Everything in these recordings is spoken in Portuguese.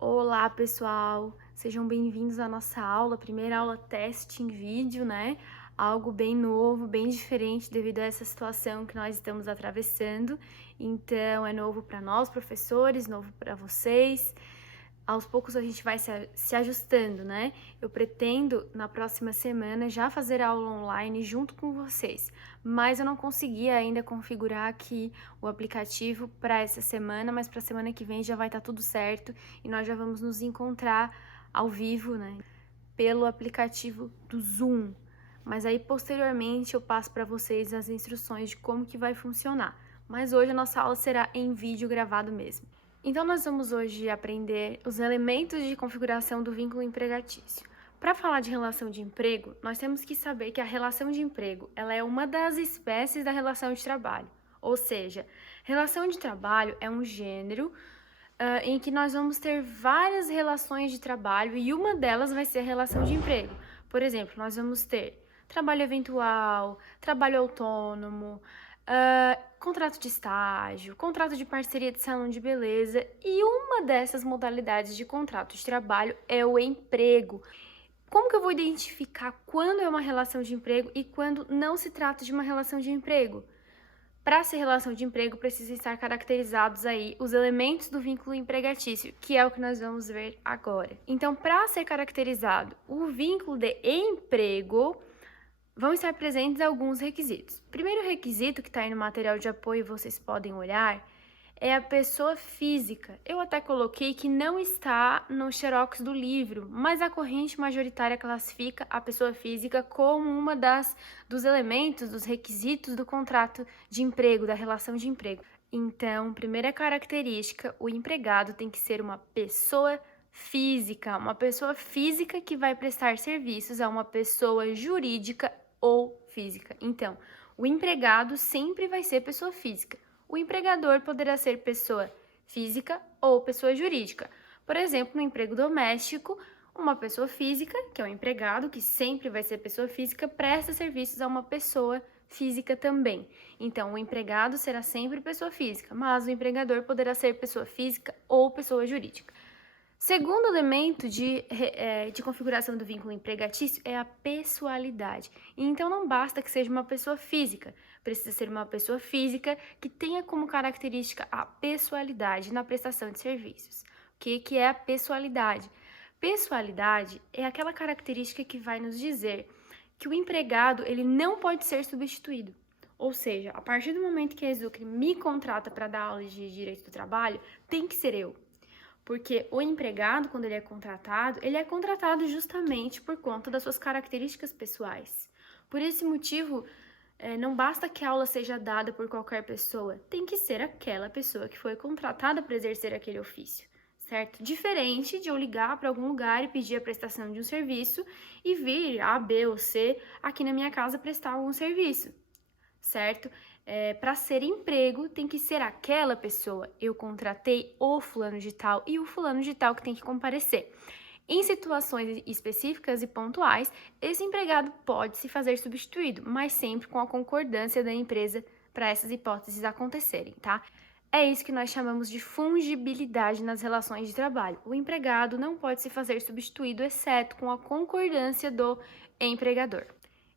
Olá, pessoal! Sejam bem-vindos à nossa aula, primeira aula teste em vídeo, né? Algo bem novo, bem diferente devido a essa situação que nós estamos atravessando. Então, é novo para nós, professores, novo para vocês. Aos poucos a gente vai se ajustando, né? Eu pretendo, na próxima semana, já fazer a aula online junto com vocês, mas eu não consegui ainda configurar aqui o aplicativo para essa semana, mas para a semana que vem já vai estar tudo certo e nós já vamos nos encontrar ao vivo, né? Pelo aplicativo do Zoom. Mas aí, posteriormente, eu passo para vocês as instruções de como que vai funcionar. Mas hoje a nossa aula será em vídeo gravado mesmo. Então, nós vamos hoje aprender os elementos de configuração do vínculo empregatício. Para falar de relação de emprego, nós temos que saber que a relação de emprego ela é uma das espécies da relação de trabalho. Ou seja, relação de trabalho é um gênero em que nós vamos ter várias relações de trabalho e uma delas vai ser a relação de emprego. Por exemplo, nós vamos ter trabalho eventual, trabalho autônomo, contrato de estágio, contrato de parceria de salão de beleza, e uma dessas modalidades de contrato de trabalho é o emprego. Como que eu vou identificar quando é uma relação de emprego e quando não se trata de uma relação de emprego? Para ser relação de emprego, precisam estar caracterizados aí os elementos do vínculo empregatício, que é o que nós vamos ver agora. Então, para ser caracterizado o vínculo de emprego, vão estar presentes alguns requisitos. O primeiro requisito que está aí no material de apoio, vocês podem olhar, é a pessoa física. Eu até coloquei que não está no xerox do livro, mas a corrente majoritária classifica a pessoa física como uma dos elementos, dos requisitos do contrato de emprego, da relação de emprego. Então, primeira característica, o empregado tem que ser uma pessoa física que vai prestar serviços a uma pessoa jurídica ou física. Então, o empregado sempre vai ser pessoa física. O empregador poderá ser pessoa física ou pessoa jurídica. Por exemplo, no emprego doméstico, uma pessoa física, que é o empregado, que sempre vai ser pessoa física, presta serviços a uma pessoa física também. Então, o empregado será sempre pessoa física, mas o empregador poderá ser pessoa física ou pessoa jurídica. Segundo elemento de configuração do vínculo empregatício é a pessoalidade. Então, não basta que seja uma pessoa física, precisa ser uma pessoa física que tenha como característica a pessoalidade na prestação de serviços. O que é a pessoalidade? Pessoalidade é aquela característica que vai nos dizer que o empregado ele não pode ser substituído. Ou seja, a partir do momento que a Exucre me contrata para dar aulas de direito do trabalho, tem que ser eu. Porque o empregado, quando ele é contratado justamente por conta das suas características pessoais. Por esse motivo, não basta que a aula seja dada por qualquer pessoa, tem que ser aquela pessoa que foi contratada para exercer aquele ofício, certo? Diferente de eu ligar para algum lugar e pedir a prestação de um serviço e vir A, B ou C aqui na minha casa prestar algum serviço, certo? Para ser emprego, tem que ser aquela pessoa. Eu contratei o fulano de tal e o fulano de tal que tem que comparecer. Em situações específicas e pontuais, esse empregado pode se fazer substituído, mas sempre com a concordância da empresa para essas hipóteses acontecerem, tá? É isso que nós chamamos de fungibilidade nas relações de trabalho. O empregado não pode se fazer substituído, exceto com a concordância do empregador.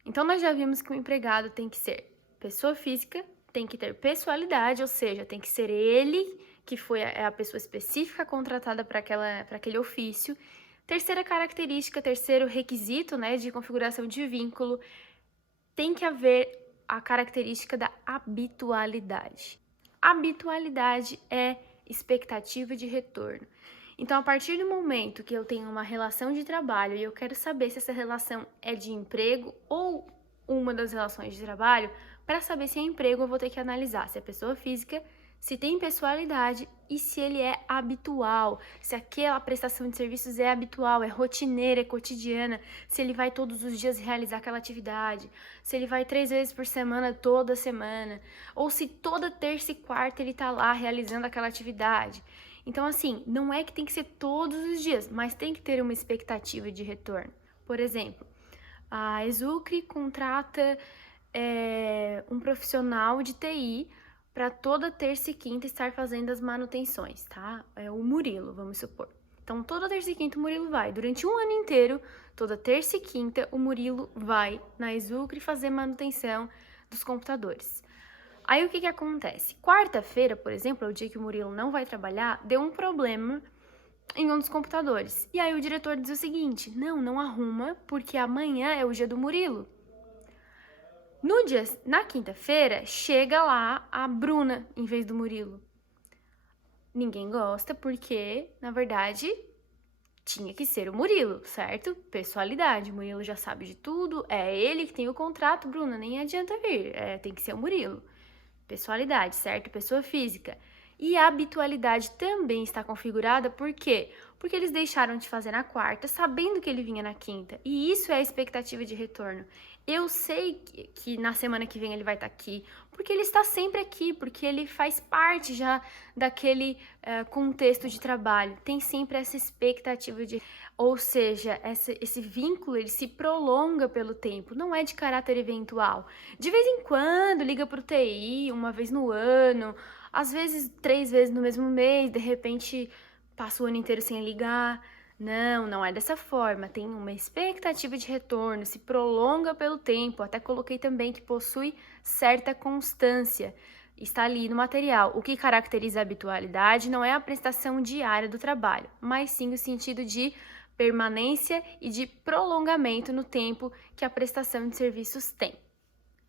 Então, nós já vimos que o empregado tem que ser pessoa física, tem que ter pessoalidade, ou seja, tem que ser ele que foi a pessoa específica contratada para aquele ofício. Terceira característica, terceiro requisito, né, de configuração de vínculo, tem que haver a característica da habitualidade. Habitualidade é expectativa de retorno. Então, a partir do momento que eu tenho uma relação de trabalho e eu quero saber se essa relação é de emprego ou uma das relações de trabalho, para saber se é emprego, eu vou ter que analisar se é pessoa física, se tem pessoalidade e se ele é habitual, se aquela prestação de serviços é habitual, é rotineira, é cotidiana, se ele vai todos os dias realizar aquela atividade, se ele vai 3 vezes por semana, toda semana, ou se toda terça e quarta ele tá lá realizando aquela atividade. Então, assim, não é que tem que ser todos os dias, mas tem que ter uma expectativa de retorno. Por exemplo, a Exucre contrata um profissional de TI para toda terça e quinta estar fazendo as manutenções, tá? É o Murilo, vamos supor. Então, toda terça e quinta o Murilo vai. Durante um ano inteiro, toda terça e quinta, o Murilo vai na Exucre fazer manutenção dos computadores. Aí, o que acontece? Quarta-feira, por exemplo, é o dia que o Murilo não vai trabalhar, deu um problema em um dos computadores. E aí, o diretor diz o seguinte: não arruma, porque amanhã é o dia do Murilo. Na quinta-feira, chega lá a Bruna em vez do Murilo. Ninguém gosta porque, na verdade, tinha que ser o Murilo, certo? Pessoalidade, o Murilo já sabe de tudo, é ele que tem o contrato, Bruna, nem adianta vir, tem que ser o Murilo. Pessoalidade, certo? Pessoa física. E a habitualidade também está configurada, por quê? Porque eles deixaram de fazer na quarta, sabendo que ele vinha na quinta. E isso é a expectativa de retorno. Eu sei que na semana que vem ele vai estar aqui, porque ele está sempre aqui, porque ele faz parte já daquele contexto de trabalho. Tem sempre essa expectativa de... Ou seja, esse vínculo, ele se prolonga pelo tempo, não é de caráter eventual. De vez em quando, liga pro TI, uma vez no ano, às vezes 3 vezes no mesmo mês, de repente passa o ano inteiro sem ligar. Não é dessa forma. Tem uma expectativa de retorno, se prolonga pelo tempo. Até coloquei também que possui certa constância. Está ali no material. O que caracteriza a habitualidade não é a prestação diária do trabalho, mas sim o sentido de permanência e de prolongamento no tempo que a prestação de serviços tem.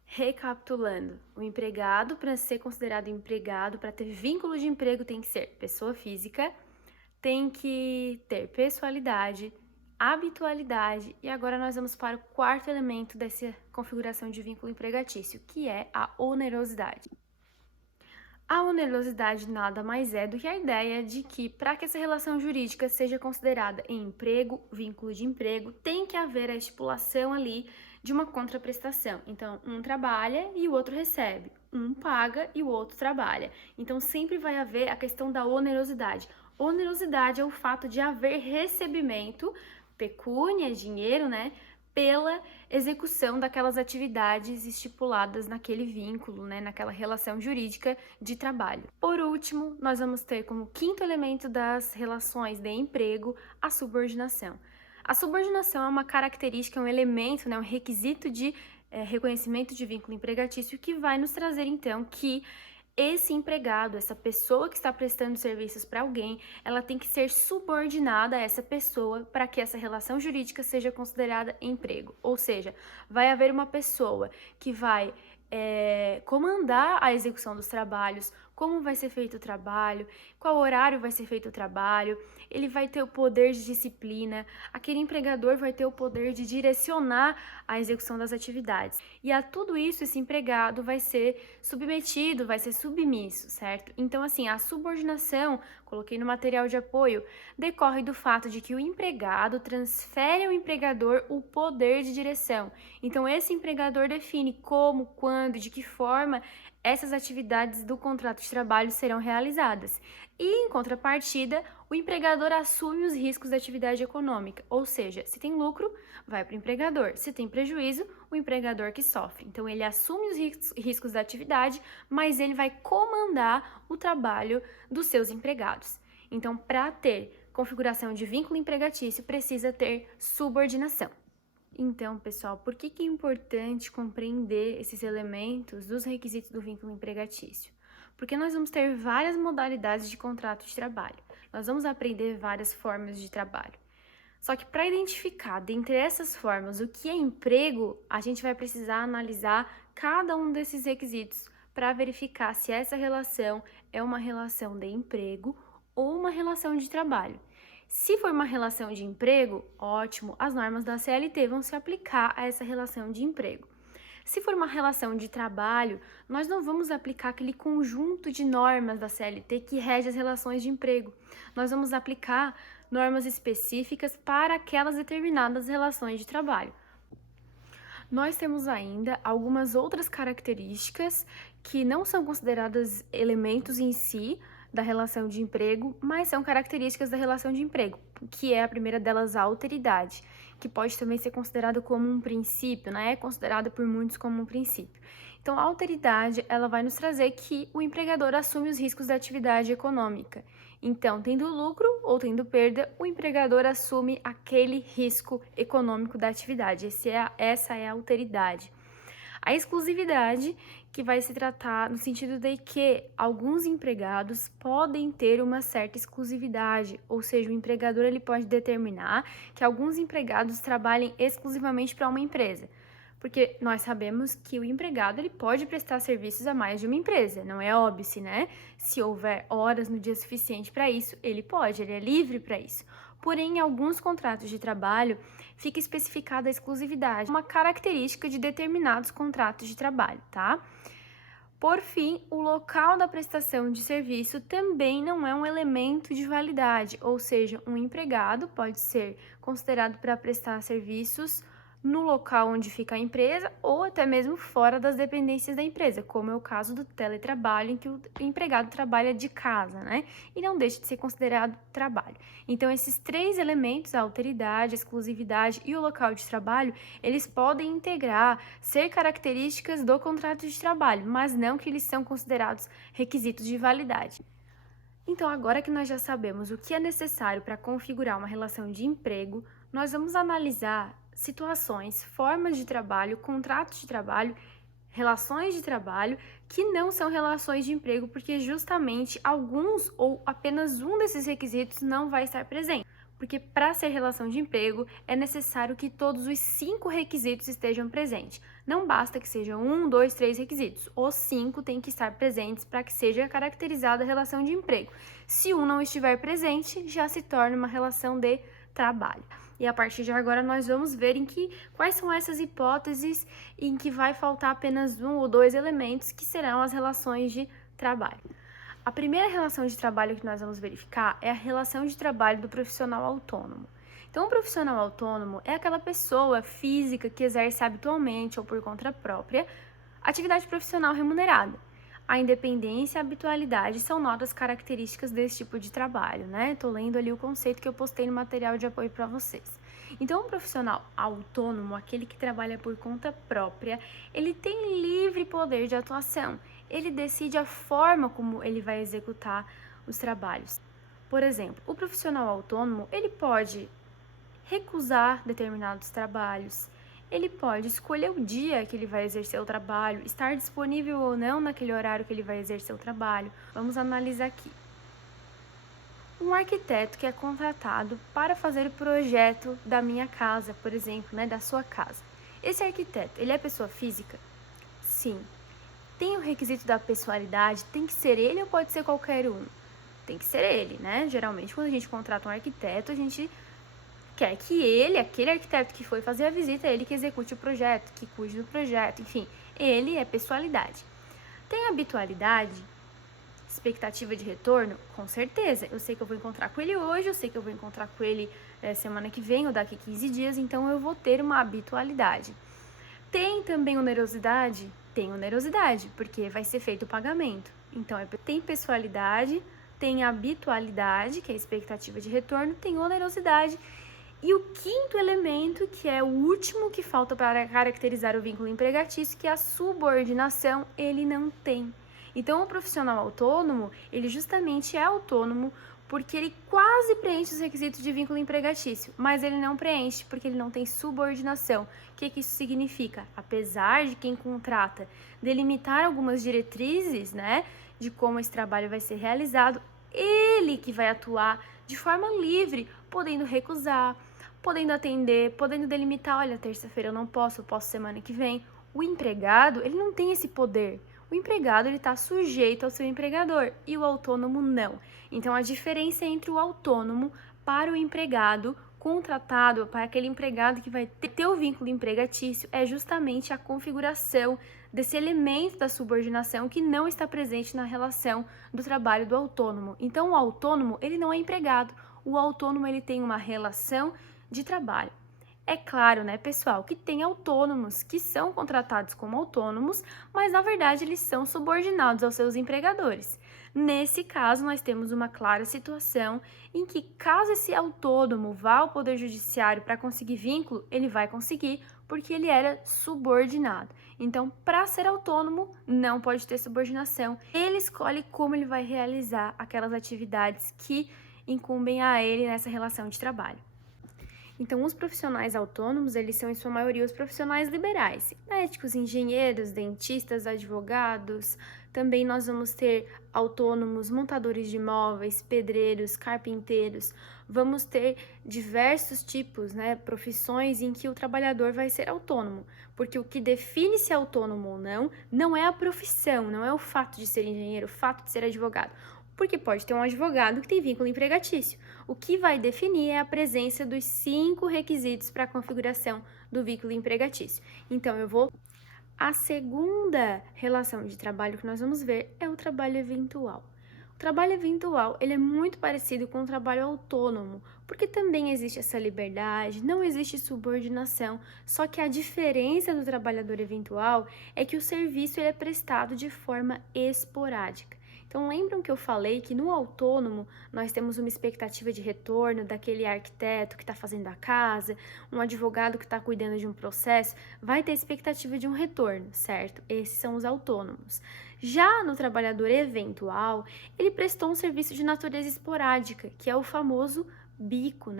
Recapitulando, o empregado, para ser considerado empregado, para ter vínculo de emprego, tem que ser pessoa física, tem que ter pessoalidade, habitualidade, e agora nós vamos para o quarto elemento dessa configuração de vínculo empregatício, que é a onerosidade. A onerosidade nada mais é do que a ideia de que, para que essa relação jurídica seja considerada em emprego, vínculo de emprego, tem que haver a estipulação ali de uma contraprestação. Então, um trabalha e o outro recebe. Um paga e o outro trabalha. Então, sempre vai haver a questão da onerosidade. Onerosidade é o fato de haver recebimento, pecúnia, dinheiro, né? Pela execução daquelas atividades estipuladas naquele vínculo, né, naquela relação jurídica de trabalho. Por último, nós vamos ter como quinto elemento das relações de emprego a subordinação. A subordinação é uma característica, um elemento, né, um requisito de reconhecimento de vínculo empregatício que vai nos trazer, então, que esse empregado, essa pessoa que está prestando serviços para alguém, ela tem que ser subordinada a essa pessoa para que essa relação jurídica seja considerada emprego. Ou seja, vai haver uma pessoa que vai comandar a execução dos trabalhos, como vai ser feito o trabalho, qual horário vai ser feito o trabalho, ele vai ter o poder de disciplina, aquele empregador vai ter o poder de direcionar a execução das atividades. E a tudo isso, esse empregado vai ser submetido, vai ser submisso, certo? Então, assim, a subordinação, coloquei no material de apoio, decorre do fato de que o empregado transfere ao empregador o poder de direção. Então, esse empregador define como, quando, de que forma essas atividades do contrato de trabalho serão realizadas. E, em contrapartida, o empregador assume os riscos da atividade econômica, ou seja, se tem lucro, vai para o empregador, se tem prejuízo, o empregador que sofre. Então, ele assume os riscos da atividade, mas ele vai comandar o trabalho dos seus empregados. Então, para ter configuração de vínculo empregatício, precisa ter subordinação. Então, pessoal, por que é importante compreender esses elementos dos requisitos do vínculo empregatício? Porque nós vamos ter várias modalidades de contrato de trabalho. Nós vamos aprender várias formas de trabalho. Só que para identificar dentre essas formas o que é emprego, a gente vai precisar analisar cada um desses requisitos para verificar se essa relação é uma relação de emprego ou uma relação de trabalho. Se for uma relação de emprego, ótimo, as normas da CLT vão se aplicar a essa relação de emprego. Se for uma relação de trabalho, nós não vamos aplicar aquele conjunto de normas da CLT que rege as relações de emprego. Nós vamos aplicar normas específicas para aquelas determinadas relações de trabalho. Nós temos ainda algumas outras características que não são consideradas elementos em si da relação de emprego, mas são características da relação de emprego, que é a primeira delas a alteridade, que pode também ser considerada como um princípio, né? É considerada por muitos como um princípio. Então, a alteridade, ela vai nos trazer que o empregador assume os riscos da atividade econômica. Então, tendo lucro ou tendo perda, o empregador assume aquele risco econômico da atividade. Essa é a alteridade. A exclusividade, que vai se tratar no sentido de que alguns empregados podem ter uma certa exclusividade, ou seja, o empregador ele pode determinar que alguns empregados trabalhem exclusivamente para uma empresa. Porque nós sabemos que o empregado ele pode prestar serviços a mais de uma empresa, não é óbvio, né? Se houver horas no dia suficiente para isso, ele pode, ele é livre para isso. Porém, em alguns contratos de trabalho, fica especificada a exclusividade, uma característica de determinados contratos de trabalho, tá? Por fim, o local da prestação de serviço também não é um elemento de validade, ou seja, um empregado pode ser considerado para prestar serviços no local onde fica a empresa ou até mesmo fora das dependências da empresa, como é o caso do teletrabalho, em que o empregado trabalha de casa, né? E não deixa de ser considerado trabalho. Então, esses três elementos, a alteridade, a exclusividade e o local de trabalho, eles podem integrar, ser características do contrato de trabalho, mas não que eles são considerados requisitos de validade. Então, agora que nós já sabemos o que é necessário para configurar uma relação de emprego, nós vamos analisar situações, formas de trabalho, contratos de trabalho, relações de trabalho que não são relações de emprego, porque justamente alguns ou apenas um desses requisitos não vai estar presente. Porque para ser relação de emprego é necessário que todos os 5 requisitos estejam presentes. Não basta que sejam 1, 2, 3 requisitos. Os 5 têm que estar presentes para que seja caracterizada a relação de emprego. Se um não estiver presente, já se torna uma relação de trabalho. E a partir de agora nós vamos ver quais são essas hipóteses em que vai faltar apenas 1 ou 2 elementos que serão as relações de trabalho. A primeira relação de trabalho que nós vamos verificar é a relação de trabalho do profissional autônomo. Então, o profissional autônomo é aquela pessoa física que exerce habitualmente ou por conta própria atividade profissional remunerada. A independência e a habitualidade são notas características desse tipo de trabalho, né? Tô lendo ali o conceito que eu postei no material de apoio para vocês. Então, um profissional autônomo, aquele que trabalha por conta própria, ele tem livre poder de atuação. Ele decide a forma como ele vai executar os trabalhos. Por exemplo, o profissional autônomo, ele pode recusar determinados trabalhos, ele pode escolher o dia que ele vai exercer o trabalho, estar disponível ou não naquele horário que ele vai exercer o trabalho. Vamos analisar aqui. Um arquiteto que é contratado para fazer o projeto da minha casa, por exemplo, né, da sua casa. Esse arquiteto, ele é pessoa física? Sim. Tem o requisito da pessoalidade? Tem que ser ele ou pode ser qualquer um? Tem que ser ele, né? Geralmente, quando a gente contrata um arquiteto, a gente quer que ele, aquele arquiteto que foi fazer a visita, ele que execute o projeto, que cuide do projeto, enfim, ele é pessoalidade. Tem habitualidade, expectativa de retorno? Com certeza, eu sei que eu vou encontrar com ele hoje, eu sei que eu vou encontrar com ele semana que vem ou daqui 15 dias, então eu vou ter uma habitualidade. Tem também onerosidade? Tem onerosidade, porque vai ser feito o pagamento. Então, tem pessoalidade, tem habitualidade, que é a expectativa de retorno, tem onerosidade. E o quinto elemento, que é o último que falta para caracterizar o vínculo empregatício, que é a subordinação, ele não tem. Então, o profissional autônomo, ele justamente é autônomo porque ele quase preenche os requisitos de vínculo empregatício, mas ele não preenche porque ele não tem subordinação. O que isso significa? Apesar de quem contrata delimitar algumas diretrizes, né, de como esse trabalho vai ser realizado, ele que vai atuar de forma livre, podendo recusar, podendo atender, podendo delimitar, olha, terça-feira eu posso semana que vem. O empregado, ele não tem esse poder. O empregado, ele está sujeito ao seu empregador e o autônomo não. Então, a diferença entre o autônomo para o empregado contratado, para aquele empregado que vai ter o vínculo empregatício, é justamente a configuração desse elemento da subordinação que não está presente na relação do trabalho do autônomo. Então, o autônomo, ele não é empregado. O autônomo, ele tem uma relação de trabalho. É claro, né, pessoal, que tem autônomos que são contratados como autônomos, mas na verdade eles são subordinados aos seus empregadores. Nesse caso, nós temos uma clara situação em que, caso esse autônomo vá ao Poder Judiciário para conseguir vínculo, ele vai conseguir porque ele era subordinado. Então, para ser autônomo, não pode ter subordinação. Ele escolhe como ele vai realizar aquelas atividades que incumbem a ele nessa relação de trabalho. Então, os profissionais autônomos, eles são, em sua maioria, os profissionais liberais. Médicos, engenheiros, dentistas, advogados. Também nós vamos ter autônomos, montadores de imóveis, pedreiros, carpinteiros. Vamos ter diversos tipos, profissões em que o trabalhador vai ser autônomo. Porque o que define se é autônomo ou não, não é a profissão, não é o fato de ser engenheiro, o fato de ser advogado. Porque pode ter um advogado que tem vínculo empregatício. O que vai definir é a presença dos 5 requisitos para a configuração do vínculo empregatício. Então, A segunda relação de trabalho que nós vamos ver é o trabalho eventual. O trabalho eventual, ele é muito parecido com o trabalho autônomo, porque também existe essa liberdade, não existe subordinação, só que a diferença do trabalhador eventual é que o serviço ele é prestado de forma esporádica. Então, lembram que eu falei que no autônomo nós temos uma expectativa de retorno daquele arquiteto que está fazendo a casa, um advogado que está cuidando de um processo, vai ter expectativa de um retorno, certo? Esses são os autônomos. Já no trabalhador eventual, ele prestou um serviço de natureza esporádica, que é o famoso bico,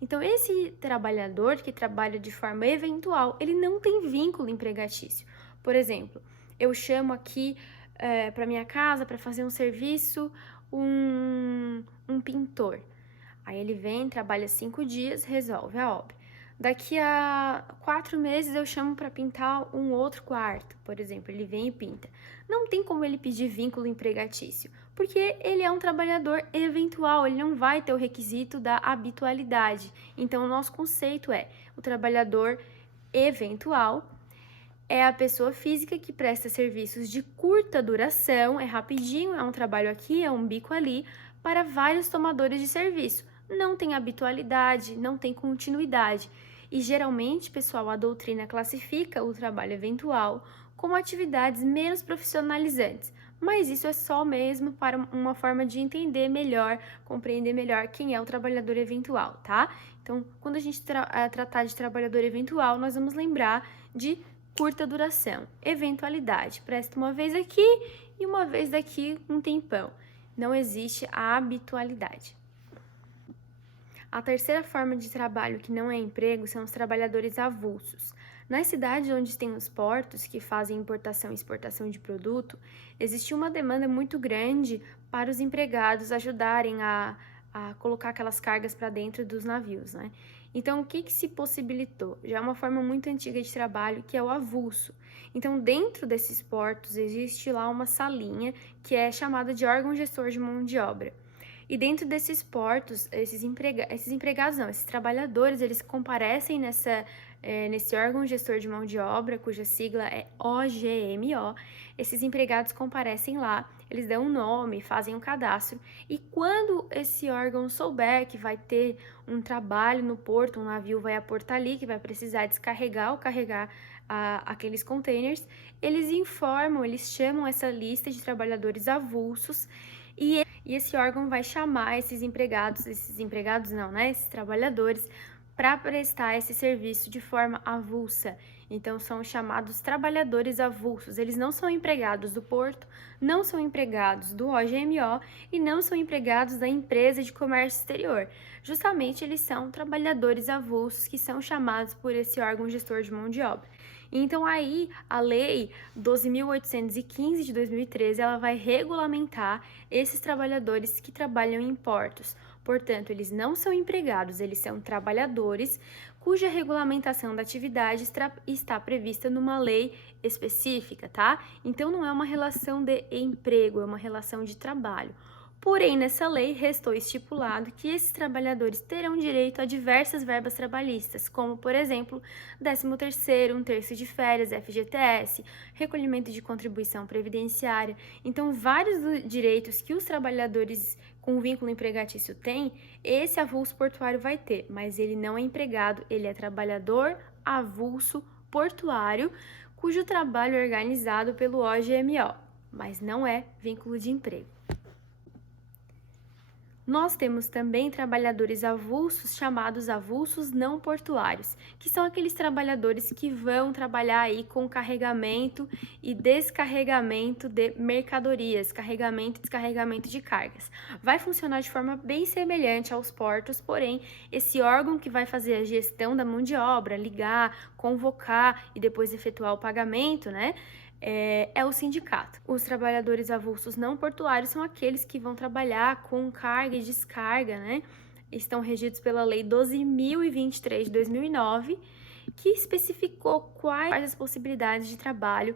Então, esse trabalhador que trabalha de forma eventual, ele não tem vínculo empregatício. Por exemplo, eu chamo aqui para minha casa para fazer um serviço, um pintor. Aí ele vem, trabalha 5 dias, resolve a obra. Daqui a 4 meses eu chamo para pintar um outro quarto, por exemplo, ele vem e pinta. Não tem como ele pedir vínculo empregatício, porque ele é um trabalhador eventual, ele não vai ter o requisito da habitualidade. Então, o nosso conceito é o trabalhador eventual é a pessoa física que presta serviços de curta duração, é rapidinho, é um trabalho aqui, é um bico ali, para vários tomadores de serviço. Não tem habitualidade, não tem continuidade. E geralmente, pessoal, a doutrina classifica o trabalho eventual como atividades menos profissionalizantes. Mas isso é só mesmo para uma forma de entender melhor, compreender melhor quem é o trabalhador eventual, tá? Então, quando a gente tratar de trabalhador eventual, nós vamos lembrar de curta duração, eventualidade, presta uma vez aqui e uma vez daqui um tempão. Não existe a habitualidade. A terceira forma de trabalho que não é emprego são os trabalhadores avulsos. Nas cidades onde tem os portos que fazem importação e exportação de produto, existe uma demanda muito grande para os empregados ajudarem a colocar aquelas cargas para dentro dos navios, Então, o que se possibilitou? Já é uma forma muito antiga de trabalho, que é o avulso. Então, dentro desses portos, existe lá uma salinha que é chamada de órgão gestor de mão de obra. E dentro desses portos, esses trabalhadores, eles comparecem nesse órgão gestor de mão de obra, cuja sigla é OGMO. Esses empregados comparecem lá, eles dão um nome, fazem um cadastro, e quando esse órgão souber que vai ter um trabalho no porto, um navio vai aportar ali, que vai precisar descarregar ou carregar aqueles containers, eles informam, eles chamam essa lista de trabalhadores avulsos, e esse órgão vai chamar esses trabalhadores, para prestar esse serviço de forma avulsa. Então, são chamados trabalhadores avulsos. Eles não são empregados do porto, não são empregados do OGMO e não são empregados da empresa de comércio exterior. Justamente, eles são trabalhadores avulsos que são chamados por esse órgão gestor de mão de obra. Então, aí, a Lei 12.815 de 2013, ela vai regulamentar esses trabalhadores que trabalham em portos. Portanto, eles não são empregados, eles são trabalhadores cuja regulamentação da atividade está prevista numa lei específica, tá? Então, não é uma relação de emprego, é uma relação de trabalho. Porém, nessa lei, restou estipulado que esses trabalhadores terão direito a diversas verbas trabalhistas, como, por exemplo, 13º, 1/3 de férias, FGTS, recolhimento de contribuição previdenciária. Então, vários direitos que os trabalhadores com vínculo empregatício têm, esse avulso portuário vai ter, mas ele não é empregado, ele é trabalhador avulso portuário, cujo trabalho é organizado pelo OGMO, mas não é vínculo de emprego. Nós temos também trabalhadores avulsos, chamados avulsos não portuários, que são aqueles trabalhadores que vão trabalhar aí com carregamento e descarregamento de mercadorias, carregamento e descarregamento de cargas. Vai funcionar de forma bem semelhante aos portos, porém, esse órgão que vai fazer a gestão da mão de obra, ligar, convocar e depois efetuar o pagamento, né? É o sindicato. Os trabalhadores avulsos não portuários são aqueles que vão trabalhar com carga e descarga, né? Estão regidos pela Lei 12.023 de 2009, que especificou quais as possibilidades de trabalho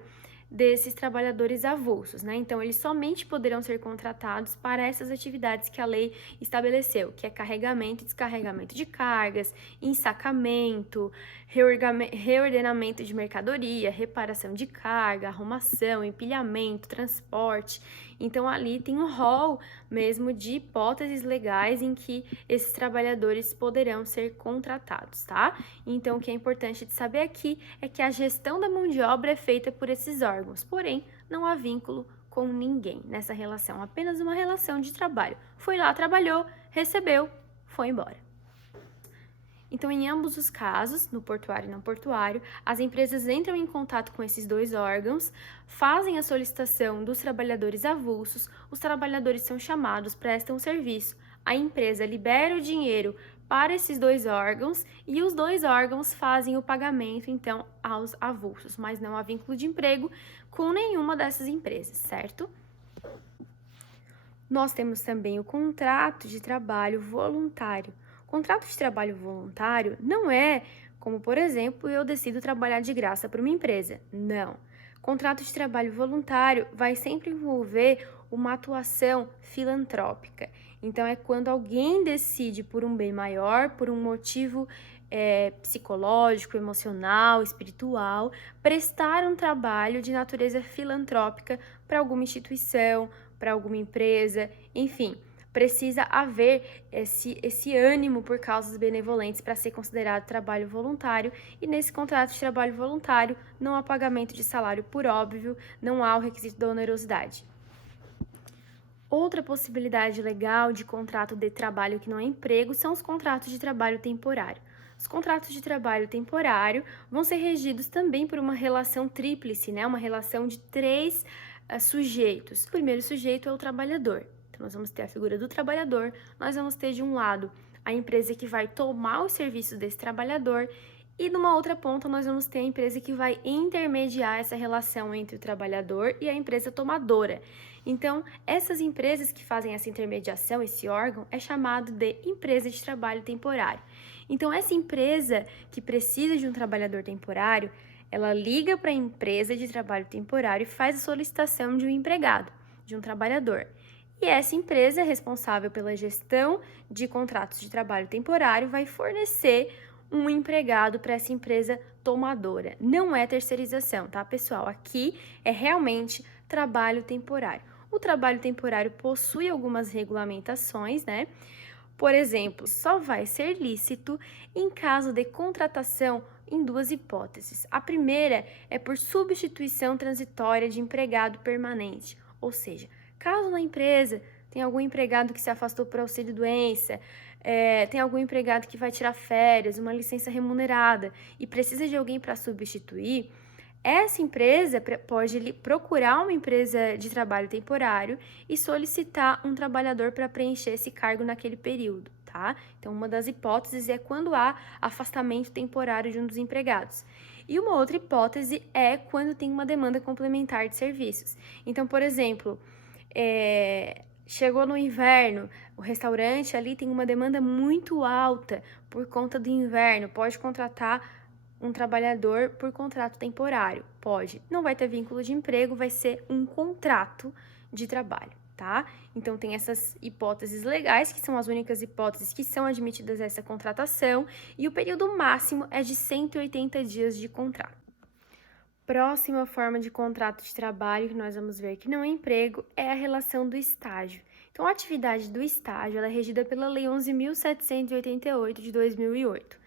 desses trabalhadores avulsos, né? Então, eles somente poderão ser contratados para essas atividades que a lei estabeleceu, que é carregamento e descarregamento de cargas, ensacamento, reordenamento de mercadoria, reparação de carga, arrumação, empilhamento, transporte. Então, ali tem um rol mesmo de hipóteses legais em que esses trabalhadores poderão ser contratados, tá? Então, o que é importante de saber aqui é que a gestão da mão de obra é feita por esses órgãos, porém, não há vínculo com ninguém nessa relação, apenas uma relação de trabalho. Foi lá, trabalhou, recebeu, foi embora. Então, em ambos os casos, no portuário e não portuário, as empresas entram em contato com esses dois órgãos, fazem a solicitação dos trabalhadores avulsos, os trabalhadores são chamados, prestam o serviço, a empresa libera o dinheiro para esses dois órgãos e os dois órgãos fazem o pagamento, então, aos avulsos, mas não há vínculo de emprego com nenhuma dessas empresas, certo? Nós temos também o contrato de trabalho voluntário. Contrato de trabalho voluntário não é como, por exemplo, eu decido trabalhar de graça para uma empresa. Não. Contrato de trabalho voluntário vai sempre envolver uma atuação filantrópica. Então, é quando alguém decide por um bem maior, por um motivo psicológico, emocional, espiritual, prestar um trabalho de natureza filantrópica para alguma instituição, para alguma empresa, enfim. Precisa haver esse ânimo por causas benevolentes para ser considerado trabalho voluntário, e nesse contrato de trabalho voluntário não há pagamento de salário por óbvio, não há o requisito da onerosidade. Outra possibilidade legal de contrato de trabalho que não é emprego são os contratos de trabalho temporário. Os contratos de trabalho temporário vão ser regidos também por uma relação tríplice, né? Uma relação de três sujeitos. O primeiro sujeito é o trabalhador. Então, nós vamos ter a figura do trabalhador, nós vamos ter de um lado a empresa que vai tomar os serviços desse trabalhador e numa outra ponta nós vamos ter a empresa que vai intermediar essa relação entre o trabalhador e a empresa tomadora. Então, essas empresas que fazem essa intermediação, esse órgão, é chamado de empresa de trabalho temporário. Então, essa empresa que precisa de um trabalhador temporário, ela liga para a empresa de trabalho temporário e faz a solicitação de um empregado, de um trabalhador. E essa empresa, responsável pela gestão de contratos de trabalho temporário, vai fornecer um empregado para essa empresa tomadora. Não é terceirização, tá, pessoal? Aqui é realmente trabalho temporário. O trabalho temporário possui algumas regulamentações, né? Por exemplo, só vai ser lícito em caso de contratação em duas hipóteses. A primeira é por substituição transitória de empregado permanente, ou seja, caso na empresa tem algum empregado que se afastou por auxílio-doença, tem algum empregado que vai tirar férias, uma licença remunerada e precisa de alguém para substituir, essa empresa pode procurar uma empresa de trabalho temporário e solicitar um trabalhador para preencher esse cargo naquele período, tá? Então, uma das hipóteses é quando há afastamento temporário de um dos empregados. E uma outra hipótese é quando tem uma demanda complementar de serviços. Então, por exemplo, chegou no inverno, o restaurante ali tem uma demanda muito alta por conta do inverno, pode contratar um trabalhador por contrato temporário, pode. Não vai ter vínculo de emprego, vai ser um contrato de trabalho, tá? Então, tem essas hipóteses legais, que são as únicas hipóteses que são admitidas a essa contratação, e o período máximo é de 180 dias de contrato. Próxima forma de contrato de trabalho que nós vamos ver que não é emprego é a relação do estágio. Então, a atividade do estágio ela é regida pela Lei 11.788 de 2008.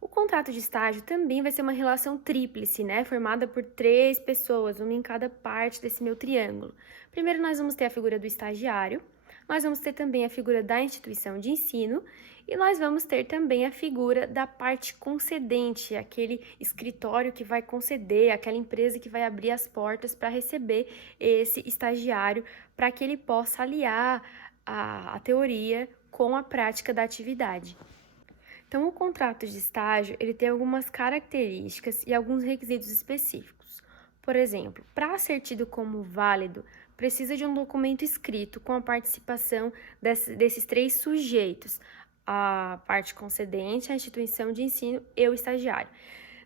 O contrato de estágio também vai ser uma relação tríplice, né? Formada por 3 pessoas, uma em cada parte desse meu triângulo. Primeiro, nós vamos ter a figura do estagiário. nós vamos ter também a figura da instituição de ensino e nós vamos ter também a figura da parte concedente, aquele escritório que vai conceder, aquela empresa que vai abrir as portas para receber esse estagiário, para que ele possa aliar a teoria com a prática da atividade. Então, o contrato de estágio, ele tem algumas características e alguns requisitos específicos. Por exemplo, para ser tido como válido, precisa de um documento escrito com a participação desses três sujeitos, a parte concedente, a instituição de ensino e o estagiário.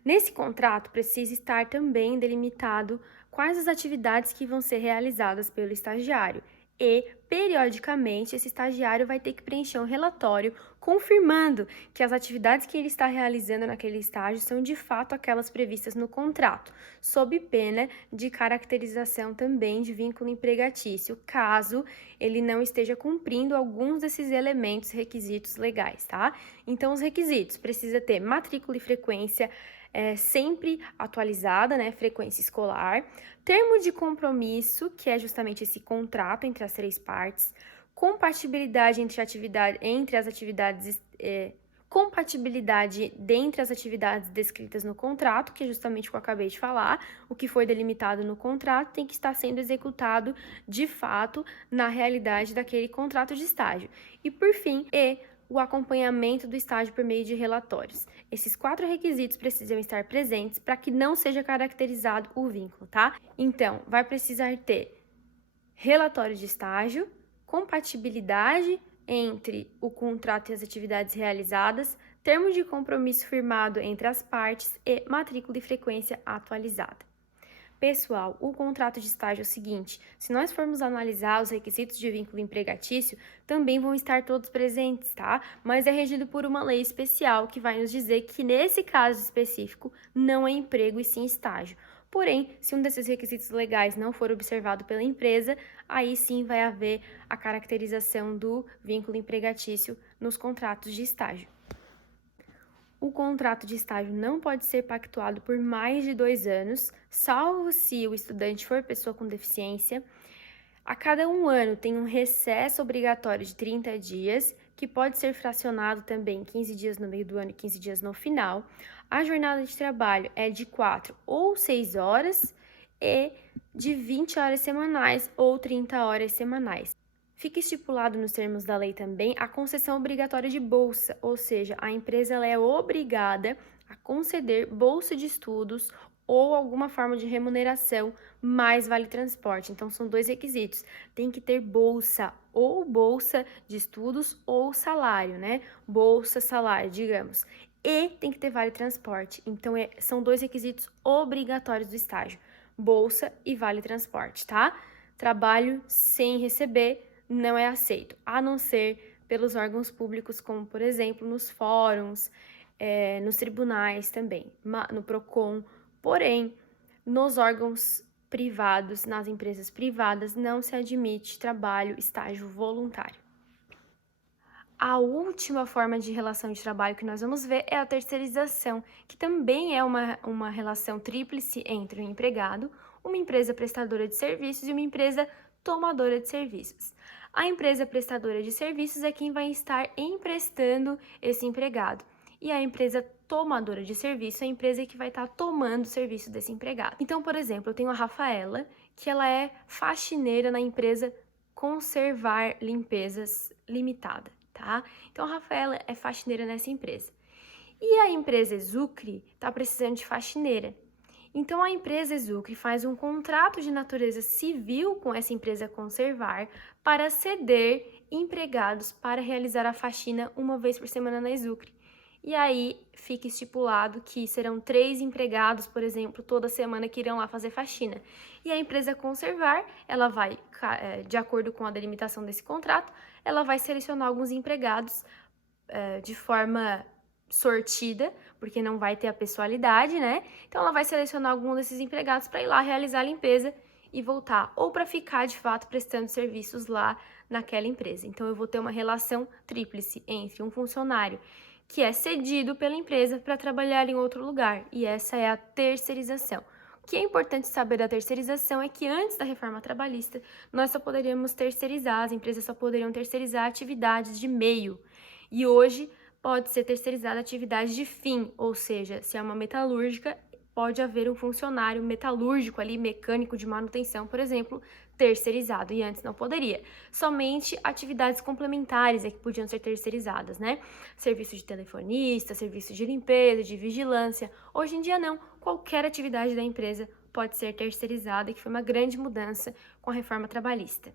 Nesse contrato, precisa estar também delimitado quais as atividades que vão ser realizadas pelo estagiário e, periodicamente, esse estagiário vai ter que preencher um relatório confirmando que as atividades que ele está realizando naquele estágio são de fato aquelas previstas no contrato, sob pena de caracterização também de vínculo empregatício, caso ele não esteja cumprindo alguns desses elementos requisitos legais, tá? Então, os requisitos: precisa ter matrícula e frequência sempre atualizada, né, frequência escolar, termo de compromisso, que é justamente esse contrato entre as três partes, compatibilidade entre as atividades compatibilidade dentre as atividades descritas no contrato, que é justamente o que eu acabei de falar, o que foi delimitado no contrato tem que estar sendo executado de fato na realidade daquele contrato de estágio. E por fim, o acompanhamento do estágio por meio de relatórios. Esses 4 requisitos precisam estar presentes para que não seja caracterizado o vínculo, tá? Então, vai precisar ter relatório de estágio, compatibilidade entre o contrato e as atividades realizadas, termo de compromisso firmado entre as partes e matrícula e frequência atualizada. Pessoal, o contrato de estágio é o seguinte: se nós formos analisar os requisitos de vínculo empregatício, também vão estar todos presentes, tá? Mas é regido por uma lei especial que vai nos dizer que nesse caso específico não é emprego e sim estágio. Porém, se um desses requisitos legais não for observado pela empresa, aí sim vai haver a caracterização do vínculo empregatício nos contratos de estágio. O contrato de estágio não pode ser pactuado por mais de 2 anos, salvo se o estudante for pessoa com deficiência. A cada 1 ano tem um recesso obrigatório de 30 dias, que pode ser fracionado também 15 dias no meio do ano e 15 dias no final. A jornada de trabalho é de 4 ou 6 horas e de 20 horas semanais ou 30 horas semanais. Fica estipulado nos termos da lei também a concessão obrigatória de bolsa, ou seja, a empresa ela é obrigada a conceder bolsa de estudos ou alguma forma de remuneração mais vale transporte. Então, são 2 requisitos. Tem que ter bolsa, ou bolsa de estudos ou salário, né? Bolsa, salário, digamos. E tem que ter vale transporte. Então, são 2 requisitos obrigatórios do estágio. Bolsa e vale transporte, tá? Trabalho sem receber não é aceito, a não ser pelos órgãos públicos, como, por exemplo, nos fóruns, nos tribunais também, no PROCON. Porém, nos órgãos privados, nas empresas privadas, não se admite trabalho, estágio voluntário. A última forma de relação de trabalho que nós vamos ver é a terceirização, que também é uma relação tríplice entre o empregado, uma empresa prestadora de serviços e uma empresa tomadora de serviços. A empresa prestadora de serviços é quem vai estar emprestando esse empregado. E a empresa tomadora de serviço é a empresa que vai estar tomando o serviço desse empregado. Então, por exemplo, eu tenho a Rafaela, que ela é faxineira na empresa Conservar Limpezas Limitada, tá? Então, a Rafaela é faxineira nessa empresa. E a empresa Exucre está precisando de faxineira. Então, a empresa Exucre faz um contrato de natureza civil com essa empresa Conservar para ceder empregados para realizar a faxina uma vez por semana na Exucre. E aí fica estipulado que serão 3 empregados, por exemplo, toda semana que irão lá fazer faxina. E a empresa Conservar, ela vai, de acordo com a delimitação desse contrato, ela vai selecionar alguns empregados de forma sortida, porque não vai ter a pessoalidade, né? Então, ela vai selecionar algum desses empregados para ir lá realizar a limpeza e voltar, ou para ficar, de fato, prestando serviços lá naquela empresa. Então, eu vou ter uma relação tríplice entre um funcionário que é cedido pela empresa para trabalhar em outro lugar, e essa é a terceirização. O que é importante saber da terceirização é que antes da reforma trabalhista, nós só poderíamos terceirizar, as empresas só poderiam terceirizar atividades de meio. E hoje pode ser terceirizada atividade de fim, ou seja, se é uma metalúrgica, pode haver um funcionário metalúrgico ali, mecânico de manutenção, por exemplo, terceirizado, e antes não poderia. Somente atividades complementares é que podiam ser terceirizadas, né? Serviço de telefonista, serviço de limpeza, de vigilância. Hoje em dia não, qualquer atividade da empresa pode ser terceirizada, que foi uma grande mudança com a reforma trabalhista.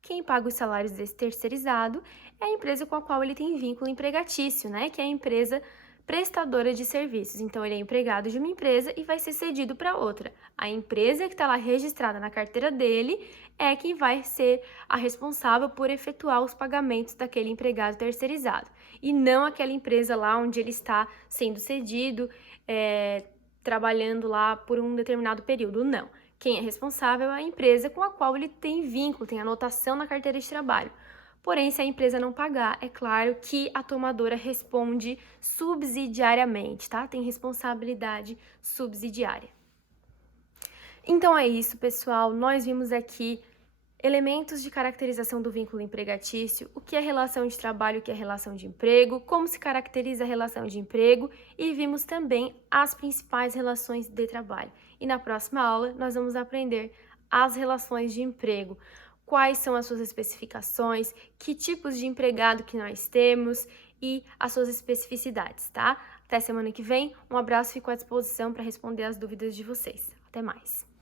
Quem paga os salários desse terceirizado é a empresa com a qual ele tem vínculo empregatício, né? Que é a empresa prestadora de serviços. Então, ele é empregado de uma empresa e vai ser cedido para outra. A empresa que está lá registrada na carteira dele é quem vai ser a responsável por efetuar os pagamentos daquele empregado terceirizado. E não aquela empresa lá onde ele está sendo cedido, trabalhando lá por um determinado período. Não. Quem é responsável é a empresa com a qual ele tem vínculo, tem anotação na carteira de trabalho. Porém, se a empresa não pagar, é claro que a tomadora responde subsidiariamente, tá? Tem responsabilidade subsidiária. Então é isso, pessoal. Nós vimos aqui elementos de caracterização do vínculo empregatício, o que é relação de trabalho, o que é relação de emprego, como se caracteriza a relação de emprego e vimos também as principais relações de trabalho. E na próxima aula nós vamos aprender as relações de emprego, quais são as suas especificações, que tipos de empregado que nós temos e as suas especificidades, tá? Até semana que vem, um abraço, fico à disposição para responder as dúvidas de vocês. Até mais!